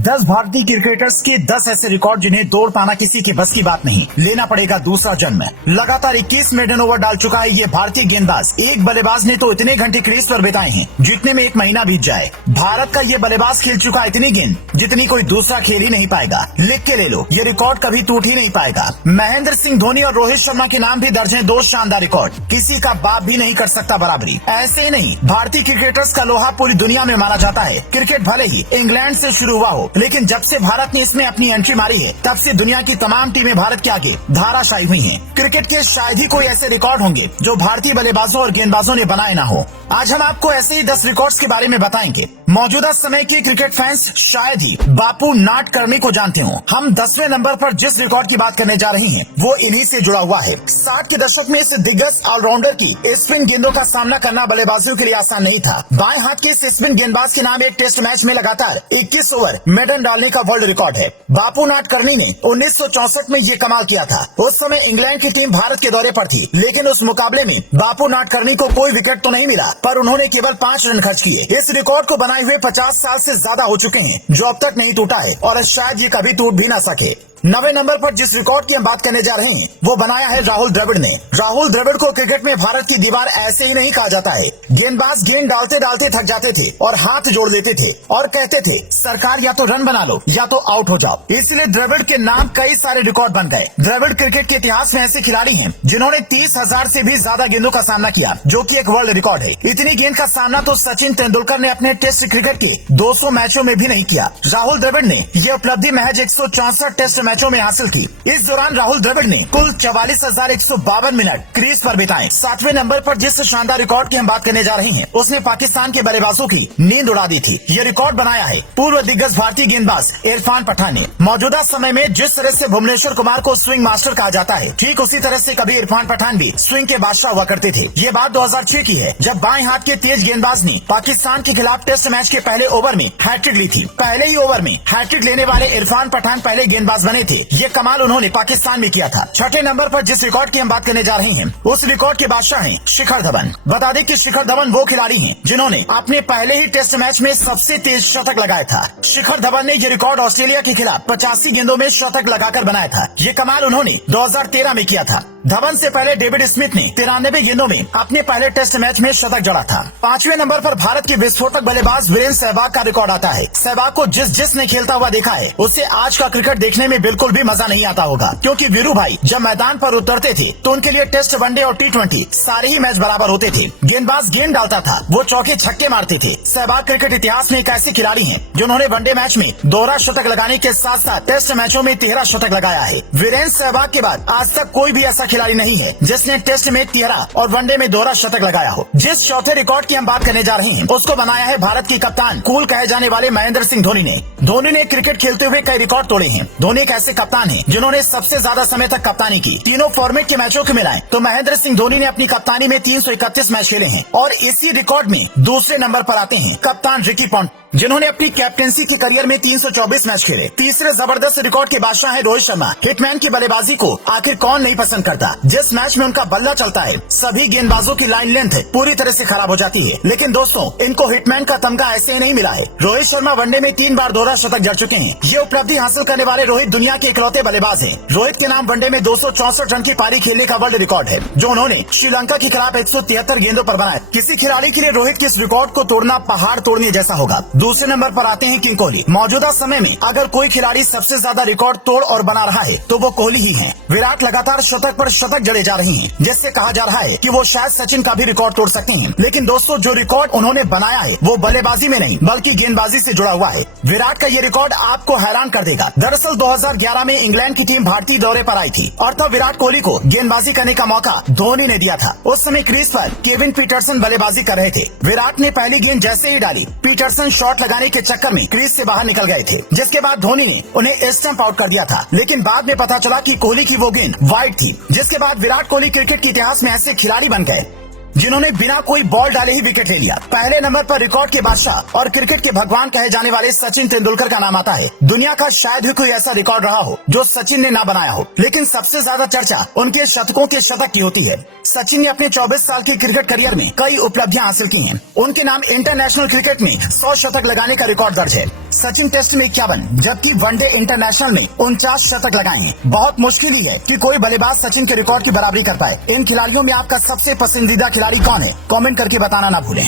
10 भारतीय क्रिकेटर्स के 10 ऐसे रिकॉर्ड जिन्हें तोड़ पाना किसी के बस की बात नहीं। लेना पड़ेगा दूसरा जन्म। लगातार 21 मेडन ओवर डाल चुका है ये भारतीय गेंदबाज। एक बल्लेबाज ने तो इतने घंटे क्रीज पर बिताए हैं जितने में एक महीना बीत जाए। भारत का ये बल्लेबाज खेल चुका है इतनी गेंद जितनी कोई दूसरा खेल ही नहीं पाएगा। लिख के ले लो, ये रिकॉर्ड कभी टूट ही नहीं पाएगा। महेंद्र सिंह धोनी और रोहित शर्मा के नाम भी दर्ज है दो शानदार रिकॉर्ड। किसी का बाप भी नहीं कर सकता बराबरी। ऐसे ही नहीं, भारतीय क्रिकेटर्स का लोहा पूरी दुनिया में माना जाता है। क्रिकेट भले ही इंग्लैंड से शुरू हुआ हो, लेकिन जब से भारत ने इसमें अपनी एंट्री मारी है तब से दुनिया की तमाम टीमें भारत के आगे धाराशायी हुई हैं। क्रिकेट के शायद ही कोई ऐसे रिकॉर्ड होंगे जो भारतीय बल्लेबाजों और गेंदबाजों ने बनाए ना हो। आज हम आपको ऐसे ही 10 रिकॉर्ड्स के बारे में बताएंगे। मौजूदा समय के क्रिकेट फैंस शायद ही बापू नाडकर्णी को जानते हो। हम 10वें नंबर पर जिस रिकॉर्ड की बात करने जा रहे हैं वो इन्हीं से जुड़ा हुआ है। 60 के दशक में इस दिग्गज ऑलराउंडर की स्पिन गेंदों का सामना करना बल्लेबाजों के लिए आसान नहीं था। बाएं हाथ के इस स्पिन गेंदबाज के नाम एक टेस्ट मैच में लगातार 21 ओवर मेडन डालने का वर्ल्ड रिकॉर्ड है। बापू नाडकर्णी ने 1964 में ये कमाल किया था। उस समय इंग्लैंड की टीम भारत के दौरे पर थी, लेकिन उस मुकाबले में बापू नाडकर्णी को कोई विकेट तो नहीं मिला, पर उन्होंने केवल 5 रन खर्च किए। इस रिकॉर्ड को बनाए हुए 50 साल से ज्यादा हो चुके हैं, जो अब तक नहीं टूटा है और शायद ये कभी टूट भी ना सके। 9वें नंबर पर जिस रिकॉर्ड की हम बात करने जा रहे हैं वो बनाया है राहुल द्रविड़ ने। राहुल द्रविड़ को क्रिकेट में भारत की दीवार ऐसे ही नहीं कहा जाता है। गेंदबाज गेंद डालते डालते थक जाते थे और हाथ जोड़ लेते थे और कहते थे सरकार या तो रन बना लो या तो आउट हो जाओ। इसलिए द्रविड़ के नाम कई सारे रिकॉर्ड बन गए। द्रविड़ क्रिकेट के इतिहास में ऐसे खिलाड़ी हैं जिन्होंने 30,000 से भी ज्यादा गेंदों का सामना किया, जो कि एक वर्ल्ड रिकॉर्ड है। इतनी गेंद का सामना तो सचिन तेंदुलकर ने अपने टेस्ट क्रिकेट के 200 मैचों में भी नहीं किया। राहुल द्रविड़ ने यह उपलब्धि महज 164 टेस्ट मैचों में हासिल की। इस दौरान राहुल द्रविड़ ने कुल 44,152 मिनट क्रीज पर बिताए। 7वें नंबर पर जिस शानदार रिकॉर्ड की हम बात करने जा रहे हैं उसने पाकिस्तान के बल्लेबाजों की नींद उड़ा दी थी। ये रिकॉर्ड बनाया है पूर्व दिग्गज भारतीय गेंदबाज इरफान पठान ने। मौजूदा समय में जिस तरह से भुवनेश्वर कुमार को स्विंग मास्टर कहा जाता है, ठीक उसी तरह से कभी इरफान पठान भी स्विंग के बादशाह हुआ करते थे। ये बात 2006 की है, जब बाएं हाथ के तेज गेंदबाज ने पाकिस्तान के खिलाफ टेस्ट मैच के पहले ओवर में हैट्रिक ली थी। पहले ही ओवर में हैट्रिक लेने वाले इरफान पठान पहले गेंदबाज बने थे। ये कमाल उन्होंने पाकिस्तान में किया था। 6ठे नंबर पर जिस रिकॉर्ड की हम बात करने जा रहे हैं उस रिकॉर्ड के बादशाह हैं शिखर धवन। बता दें कि शिखर धवन वो खिलाड़ी हैं जिन्होंने अपने पहले ही टेस्ट मैच में सबसे तेज शतक लगाया था। शिखर धवन ने ये रिकॉर्ड ऑस्ट्रेलिया के खिलाफ 85 गेंदों में शतक लगाकर बनाया था। ये कमाल उन्होंने 2013 में किया था। धवन से पहले डेविड स्मिथ ने 93 गेंदों में अपने पहले टेस्ट मैच में शतक जड़ा था। 5वें नंबर पर भारत के विस्फोटक बल्लेबाज वीरेंद्र सहवाग का रिकॉर्ड आता है। सहवाग को जिसने खेलता हुआ देखा है उससे आज का क्रिकेट देखने में बिल्कुल भी मजा नहीं आता होगा, क्योंकि वीरू भाई जब मैदान पर उतरते थे तो उनके लिए टेस्ट, वनडे और T20 सारे ही मैच बराबर होते थे। गेंदबाज गेंद डालता था, वो चौके छक्के मारते थे। सहवाग क्रिकेट इतिहास में एक ऐसे खिलाड़ी हैं जिन्होंने वनडे मैच में दोहरा शतक लगाने के साथ साथ टेस्ट मैचों में 13 शतक लगाया है। वीरेंद्र सहवाग के बाद आज तक कोई भी ऐसा खिलाड़ी नहीं है जिसने टेस्ट में 13 और वनडे में दोहरा शतक लगाया हो। जिस चौथे रिकॉर्ड की हम बात करने जा रहे हैं उसको बनाया है भारत के कप्तान कूल कहे जाने वाले महेंद्र सिंह धोनी ने। धोनी ने क्रिकेट खेलते हुए कई रिकॉर्ड तोड़े हैं। धोनी एक ऐसे कप्तान हैं जिन्होंने सबसे ज्यादा समय तक कप्तानी की। तीनों फॉर्मेट के मैचों को मिलाएं तो महेंद्र सिंह धोनी ने अपनी कप्तानी में 331 मैच खेले हैं और इसी रिकॉर्ड में दूसरे नंबर पर आते हैं कप्तान रिकी पॉन्टिंग, जिन्होंने अपनी कैप्टेंसी के करियर में 324 मैच खेले। तीसरे जबरदस्त रिकॉर्ड के बादशाह है रोहित शर्मा। हिटमैन की बल्लेबाजी को आखिर कौन नहीं पसंद करता। जिस मैच में उनका बल्ला चलता है सभी गेंदबाजों की लाइन लेंथ पूरी तरह से खराब हो जाती है, लेकिन दोस्तों इनको हिटमैन का तमगा ऐसे ही नहीं मिला है। रोहित शर्मा वनडे में 3 बार दोहरा शतक जड़ चुके हैं। ये उपलब्धि हासिल करने वाले रोहित दुनिया के इकलौते बल्लेबाज हैं। रोहित के नाम वनडे में 264 रन की पारी खेलने का वर्ल्ड रिकॉर्ड है, जो उन्होंने श्रीलंका के खिलाफ 173 गेंदों पर बनाया। किसी खिलाड़ी के लिए रोहित के इस रिकॉर्ड को तोड़ना पहाड़ तोड़ने जैसा होगा। दूसरे नंबर पर आते हैं किंग कोहली। मौजूदा समय में अगर कोई खिलाड़ी सबसे ज्यादा रिकॉर्ड तोड़ और बना रहा है तो वो कोहली ही है। विराट लगातार शतक पर शतक जड़े जा रहे हैं, जिससे कहा जा रहा है कि वो शायद सचिन का भी रिकॉर्ड तोड़ सकते हैं। लेकिन दोस्तों जो रिकॉर्ड उन्होंने बनाया है वो बल्लेबाजी में नहीं बल्कि गेंदबाजी से जुड़ा हुआ है। विराट का ये रिकॉर्ड आपको हैरान कर देगा। दरअसल 2011 में इंग्लैंड की टीम भारतीय दौरे पर आई थी और तब विराट कोहली को गेंदबाजी करने का मौका धोनी ने दिया था। उस समय क्रीज पर केविन पीटरसन बल्लेबाजी कर रहे थे। विराट ने पहली गेंद जैसे ही डाली, पीटरसन शॉट लगाने के चक्कर में क्रीज से बाहर निकल गए थे, जिसके बाद धोनी ने उन्हें स्टंप आउट कर दिया था। लेकिन बाद में पता चला कि कोहली की वो गेंद वाइड थी, जिसके बाद विराट कोहली क्रिकेट के इतिहास में ऐसे खिलाड़ी बन गए जिन्होंने बिना कोई बॉल डाले ही विकेट ले लिया। पहले नंबर पर रिकॉर्ड के बादशाह और क्रिकेट के भगवान कहे जाने वाले सचिन तेंदुलकर का नाम आता है। दुनिया का शायद ही कोई ऐसा रिकॉर्ड रहा हो जो सचिन ने ना बनाया हो, लेकिन सबसे ज्यादा चर्चा उनके शतकों के शतक की होती है। सचिन ने अपने 24 साल के क्रिकेट करियर में कई उपलब्धियां हासिल की हैं। उनके नाम इंटरनेशनल क्रिकेट में 100 शतक लगाने का रिकॉर्ड दर्ज है। सचिन टेस्ट में 51 जबकि वनडे इंटरनेशनल में 49 शतक लगाए हैं। बहुत मुश्किल ही है कि कोई बल्लेबाज सचिन के रिकॉर्ड की बराबरी कर पाए। इन खिलाड़ियों में आपका सबसे पसंदीदा खिलाड़ी कौन है? कमेंट करके बताना ना भूलें।